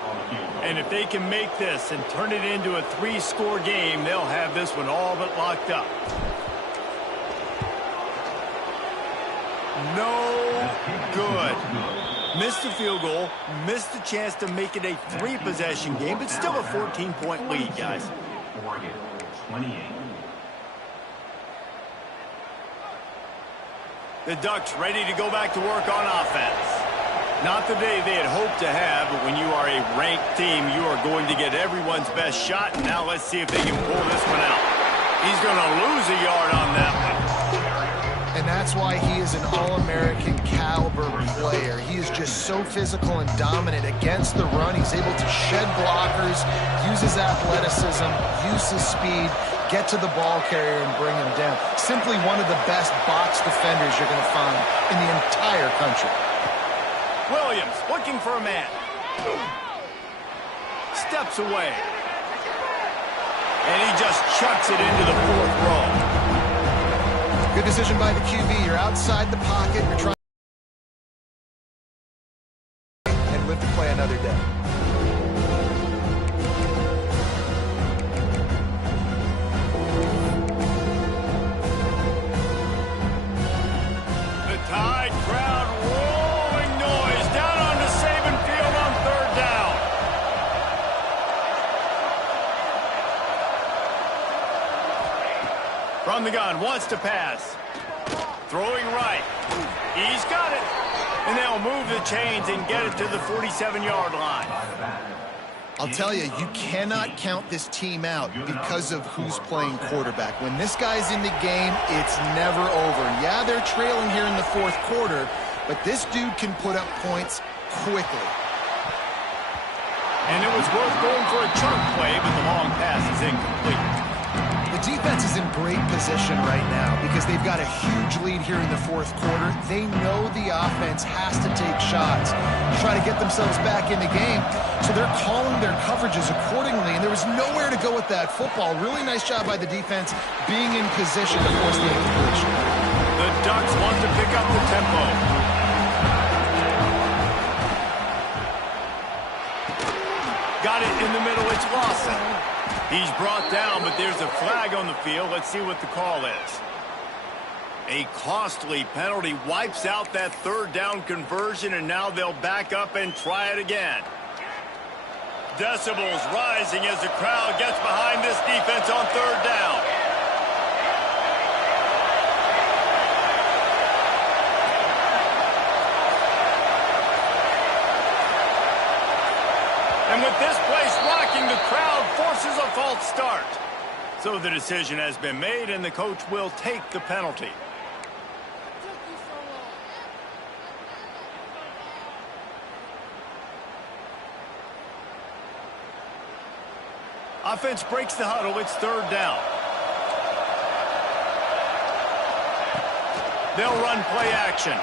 And if they can make this and turn it into a 3-score game, they'll have this one all but locked up. No good. Missed the field goal, missed the chance to make it a 3-possession game, but still a 14-point lead, guys. The Ducks ready to go back to work on offense. Not the day they had hoped to have, but when you are a ranked team, you are going to get everyone's best shot. And now let's see if they can pull this one out. He's going to lose a yard on that one. And that's why he is an All-American caliber player. He is just so physical and dominant against the run. He's able to shed blockers, use his athleticism, use his speed, get to the ball carrier and bring him down. Simply one of the best box defenders you're going to find in the entire country. Williams looking for a man. Steps away. And he just chucks it into the 4th row. Good decision by the QB. You're outside the pocket. You're trying and live to play another day. The Tide crowd rolling noise down onto Saban Field on 3rd down. From the gun, wants to pass. Throwing right. He's got it. And they'll move the chains and get it to the 47-yard line. I'll tell you, you cannot count this team out because of who's playing quarterback. When this guy's in the game, it's never over. Yeah, they're trailing here in the 4th quarter, but this dude can put up points quickly. And it was worth going for a chunk play, but the long pass is incomplete. The defense is in great position right now because they've got a huge lead here in the 4th quarter. They know the offense has to take shots to try to get themselves back in the game, so they're calling their coverages accordingly, and there was nowhere to go with that football. Really nice job by the defense being in position to force the incompletion. The Ducks want to pick up the tempo. Got it in the middle. It's Lawson. He's brought down, but there's a flag on the field. Let's see what the call is. A costly penalty wipes out that third down conversion, and now they'll back up and try it again. Decibels rising as the crowd gets behind this defense on third down. And with this place rocking, the crowd forces a false start. So the decision has been made, and the coach will take the penalty. Offense breaks the huddle. It's third down. They'll run play action.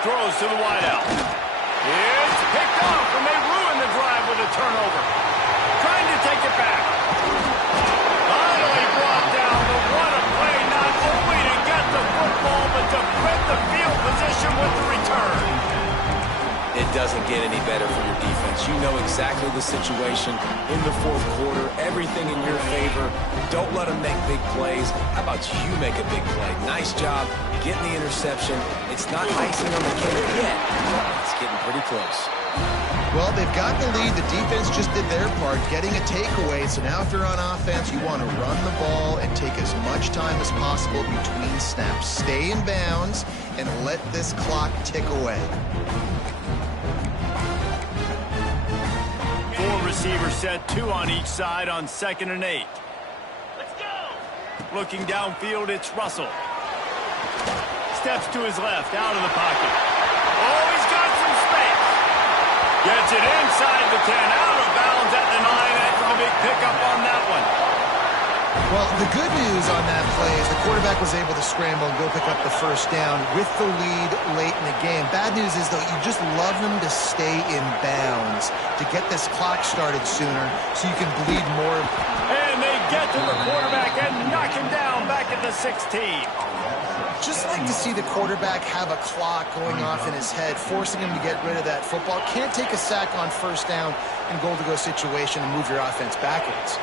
Throws to the wideout. It's picked off, and they ruin the drive with a turnover. Trying to take it back. Finally brought down, but what a play, not only to get the football, but to flip the field position with the return. It doesn't get any better for your defense. You know exactly the situation in the fourth quarter, everything in your favor. Don't let them make big plays. How about you make a big play? Nice job getting the interception. It's not icing on the cake yet. It's getting pretty close. Well, they've got the lead. The defense just did their part, getting a takeaway. So now if you're on offense, you want to run the ball and take as much time as possible between snaps. Stay in bounds and let this clock tick away. 4 receivers set, 2 on each side on 2nd and 8. Let's go! Looking downfield, it's Russell. Steps to his left, out of the pocket. Oh, he's got some space. Gets it inside the 10, out of bounds at the 9. That's the big pickup on that one. Well, the good news on that play is the quarterback was able to scramble and go pick up the first down with the lead late in the game. Bad news is, though, you just love them to stay in bounds to get this clock started sooner so you can bleed more. And they get to the quarterback and knock him down back at the 16. Just like to see the quarterback have a clock going off in his head, forcing him to get rid of that football. Can't take a sack on first down and goal-to-go situation and move your offense backwards.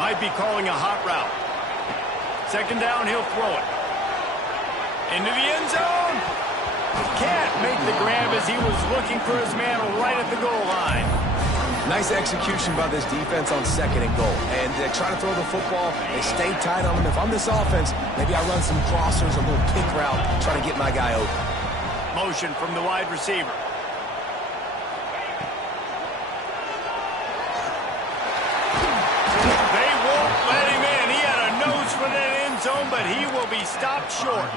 Might be calling a hot route. 2nd down, he'll throw it. Into the end zone. Can't make the grab as he was looking for his man right at the goal line. Nice execution by this defense on 2nd and goal. And they try to throw the football. They stay tight on him. If I'm this offense, maybe I run some crossers, a little pick route, try to get my guy open. Motion from the wide receiver. Zone, but he will be stopped short.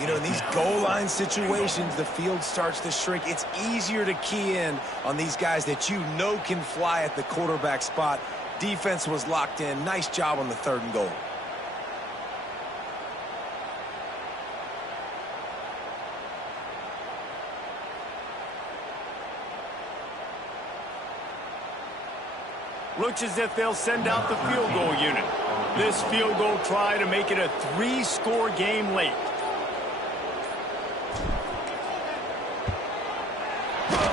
You know, in these goal line situations, the field starts to shrink. It's easier to key in on these guys that you know can fly at the quarterback spot. Defense was locked in. Nice job on the 3rd and goal. Looks as if they'll send out the field goal unit. This field goal try to make it a 3-score game late.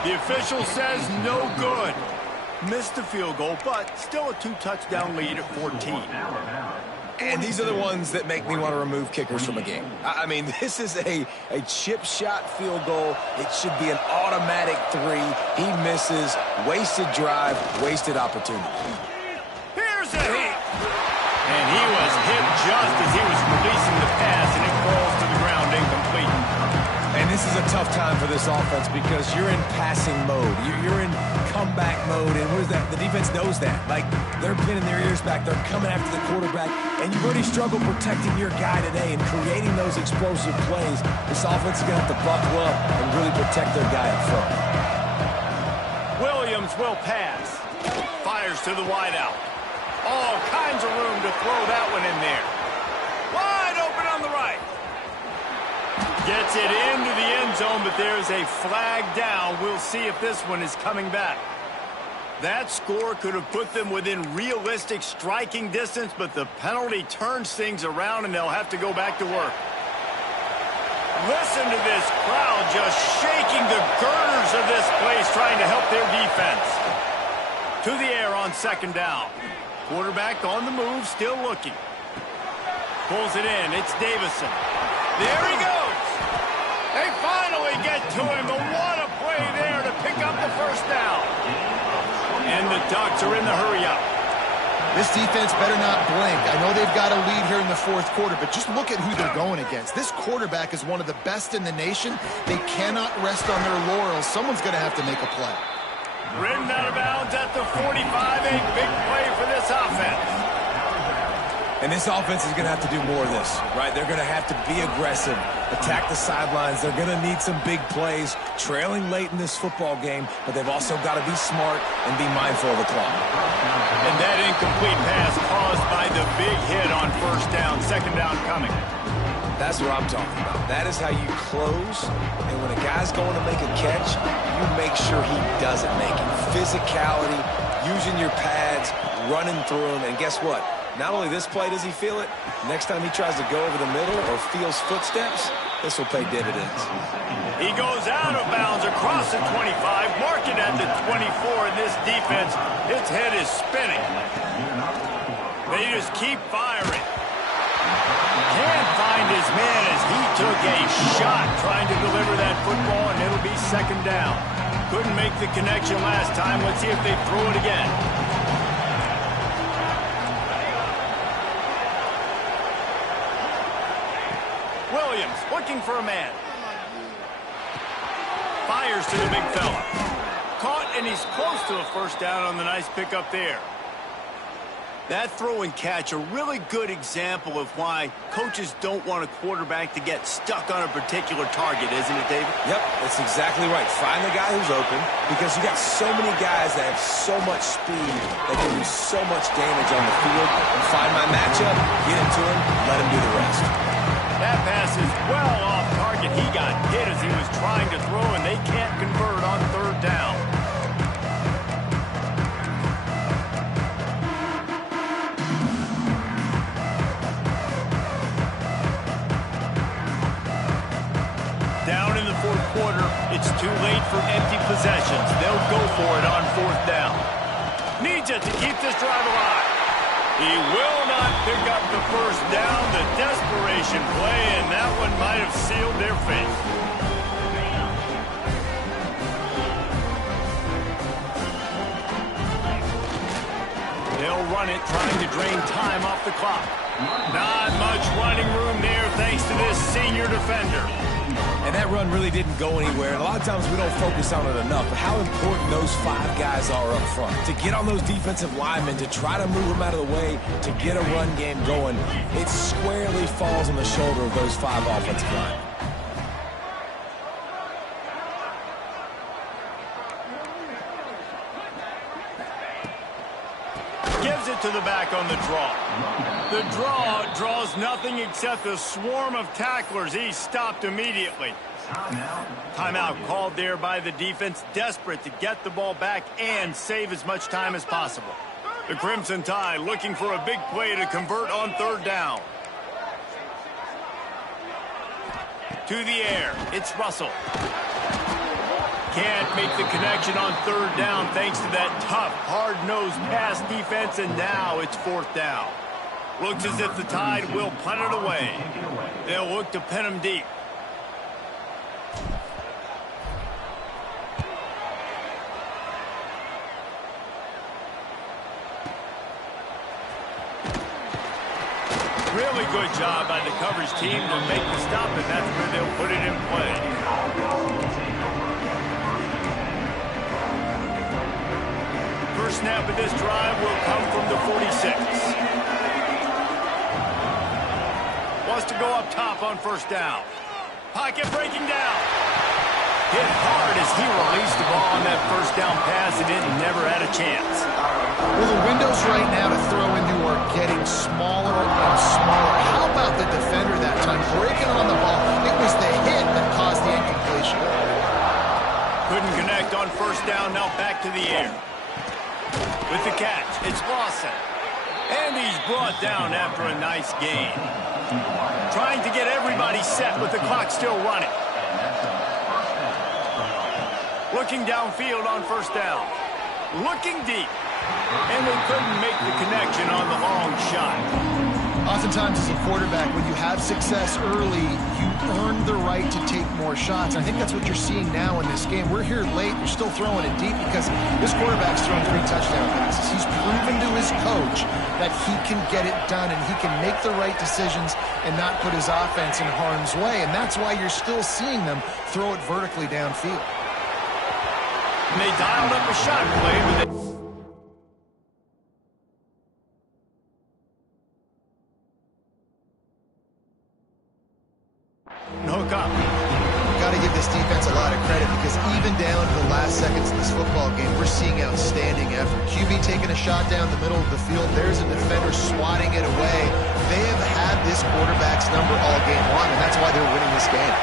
The official says no good. Missed the field goal, but still a 2-touchdown lead at 14. And these are the ones that make me want to remove kickers from a game. I mean, this is a chip shot field goal. It should be an automatic 3. He misses. Wasted drive, wasted opportunity. Here's a hit. And he was hit just as he was releasing the pass, and it falls to the ground incomplete. And this is a tough time for this offense because you're in passing mode. You're in comeback mode, and what is that? The defense knows that. Like, they're pinning their ears back. They're coming after the quarterback, and you've already struggled protecting your guy today and creating those explosive plays. This offense is going to have to buckle up and really protect their guy up front. Williams will pass. Fires to the wideout. All kinds of room to throw that one in there. Wide open on the right. Gets it into the end zone, but there's a flag down. We'll see if this one is coming back. That score could have put them within realistic striking distance, but the penalty turns things around, and they'll have to go back to work. Listen to this crowd just shaking the girders of this place, trying to help their defense. To the air on 2nd down. Quarterback on the move, still looking. Pulls it in. It's Davison. There he goes. They finally get to him, but what a play there to pick up the first down. And the Ducks are in the hurry-up. This defense better not blink. I know they've got a lead here in the fourth quarter, but just look at who they're going against. This quarterback is one of the best in the nation. They cannot rest on their laurels. Someone's going to have to make a play. Ridden out of bounds at the 45. A big play for this offense. And this offense is going to have to do more of this, right? They're going to have to be aggressive, attack the sidelines. They're going to need some big plays, trailing late in this football game, but they've also got to be smart and be mindful of the clock. And that incomplete pass caused by the big hit on first down, second down coming. That's what I'm talking about. That is how you close, and when a guy's going to make a catch, you make sure he doesn't make it. Physicality, using your pads, running through them, and guess what? Not only this play does he feel it, next time he tries to go over the middle or feels footsteps, this will pay dividends. He goes out of bounds across the 25, marking at the 24, and this defense, its head is spinning. They just keep firing. Can't find his man as he took a shot trying to deliver that football, and it'll be second down. Couldn't make the connection last time. Let's see if they throw it again. Williams looking for a man. Fires to the big fella. Caught, and he's close to a first down on the nice pickup there. That throw and catch, a really good example of why coaches don't want a quarterback to get stuck on a particular target, isn't it, David? Yep, that's exactly right. Find the guy who's open, because you got so many guys that have so much speed that can do so much damage on the field. Find my matchup, get it to him, let him do the rest. That pass is well off target. He got hit as he was trying to throw, and they can't convert on third down. Down in the fourth quarter, it's too late for empty possessions. They'll go for it on fourth down. Needs it to keep this drive alive. He will not pick up the first down. The desperation play, and that one might have sealed their fate. They'll run it, trying to drain time off the clock. Not much running room there thanks to this senior defender. And that run really didn't go anywhere. And a lot of times we don't focus on it enough, but how important those five guys are up front. To get on those defensive linemen, to try to move them out of the way, to get a run game going, it squarely falls on the shoulder of those five offensive linemen. Gives it to the back on the draw. The draw draws nothing except a swarm of tacklers. He's stopped immediately. Timeout called there by the defense, desperate to get the ball back and save as much time as possible. The Crimson Tide looking for a big play to convert on third down. To the air, it's Russell. Can't make the connection on third down thanks to that tough, hard-nosed pass defense, and now it's fourth down. Looks as if the Tide will punt it away. They'll look to pin him deep. Really good job by the coverage team to make the stop, and that's where they'll put it in play. First snap of this drive will come from the 46. Wants to go up top on first down. Pocket breaking down. Hit hard as he released the ball on that first down pass, and it never had a chance. Well, the windows right now to throw into are getting smaller and smaller. How about the defender that time breaking on the ball? It was the hit that caused the incompletion. Couldn't connect on first down. Now back to the air. With the catch, it's Lawson. And he's brought down after a nice gain. Trying to get everybody set with the clock still running. Looking downfield on first down. Looking deep. And they couldn't make the connection on the long shot. Oftentimes as a quarterback, when you have success early, you earn the right to take more shots. I think that's what you're seeing now in this game. We're here late. You're still throwing it deep because this quarterback's thrown 3 touchdown passes. He's proven to his coach that he can get it done and he can make the right decisions and not put his offense in harm's way. And that's why you're still seeing them throw it vertically downfield. And they dialed up a shot play with it. Hook up. Got to give this defense a lot of credit because even down to the last seconds of this football game, we're seeing outstanding effort. QB taking a shot down the middle of the field. There's a defender swatting it away. They have had this quarterback's number all game long, and that's why they're winning this game.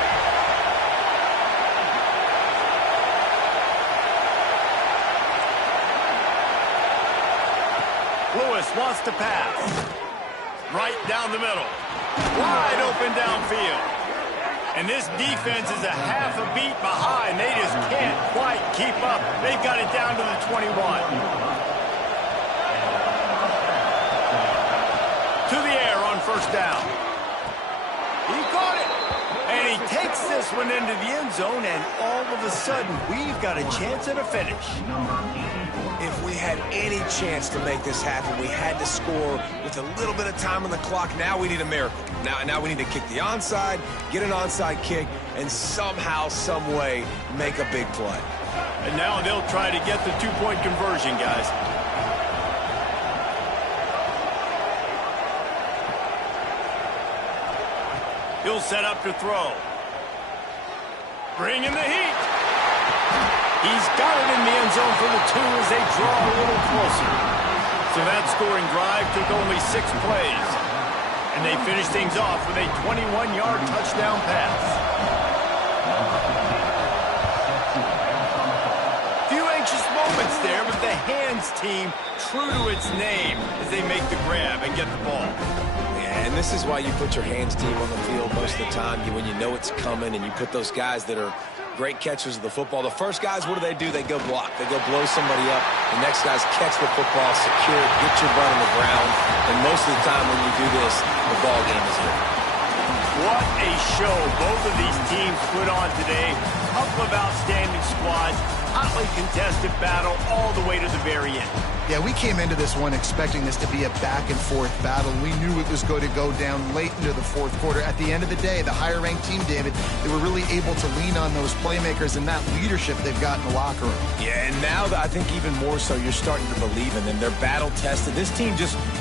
Lewis wants to pass. Right down the middle. Wide open downfield. And this defense is a half a beat behind. They just can't quite keep up. They've got it down to the 21. To the air on first down. He caught it. And he takes this one into the end zone, and all of a sudden, we've got a chance at a finish. If we had any chance to make this happen, we had to score with a little bit of time on the clock. Now we need a miracle. Now we need to kick the onside, get an onside kick, and somehow, some way, make a big play. And now they'll try to get the 2-point conversion, guys. He'll set up to throw. Bring in the heat. He's got it in the end zone for the 2 as they draw a little closer. So that scoring drive took only 6 plays. And they finished things off with a 21-yard touchdown pass. Few anxious moments there, but the hands team true to its name as they make the grab and get the ball. Yeah, and this is why you put your hands team on the field most of the time, when you know it's coming, and you put those guys that are great catchers of the football. The first guys, what do? They go block. They go blow somebody up. The next guys catch the football, secure it, get your butt on the ground. And most of the time when you do this, the ball game is here. What a show both of these teams put on today. Couple of outstanding squads, hotly contested battle all the way to the very end. Yeah, we came into this one expecting this to be a back-and-forth battle. We knew it was going to go down late into the fourth quarter. At the end of the day, the higher-ranked team, David, they were really able to lean on those playmakers and that leadership they've got in the locker room. Yeah, and now I think even more so, you're starting to believe in them. They're battle-tested. This team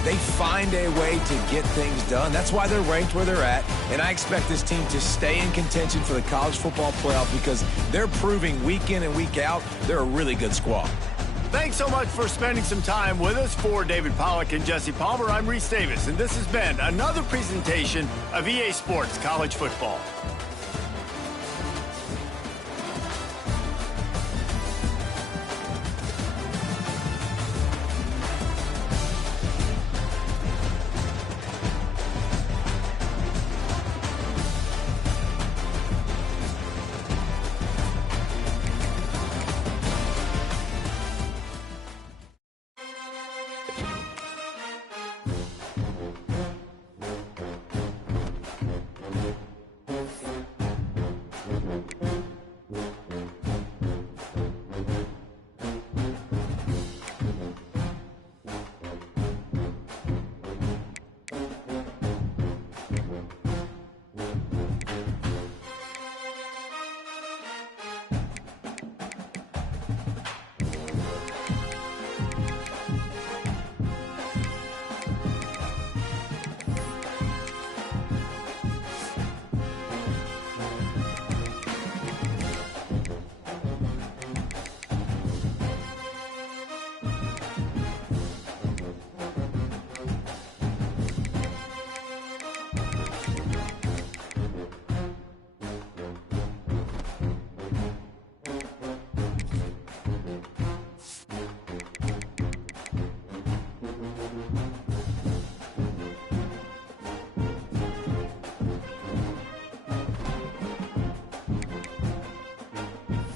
they find a way to get things done. That's why they're ranked where they're at. And I expect this team to stay in contention for the college football playoff because they're proving week in and week out they're a really good squad. Thanks so much for spending some time with us. For David Pollack and Jesse Palmer, I'm Reese Davis, and this has been another presentation of EA Sports College Football.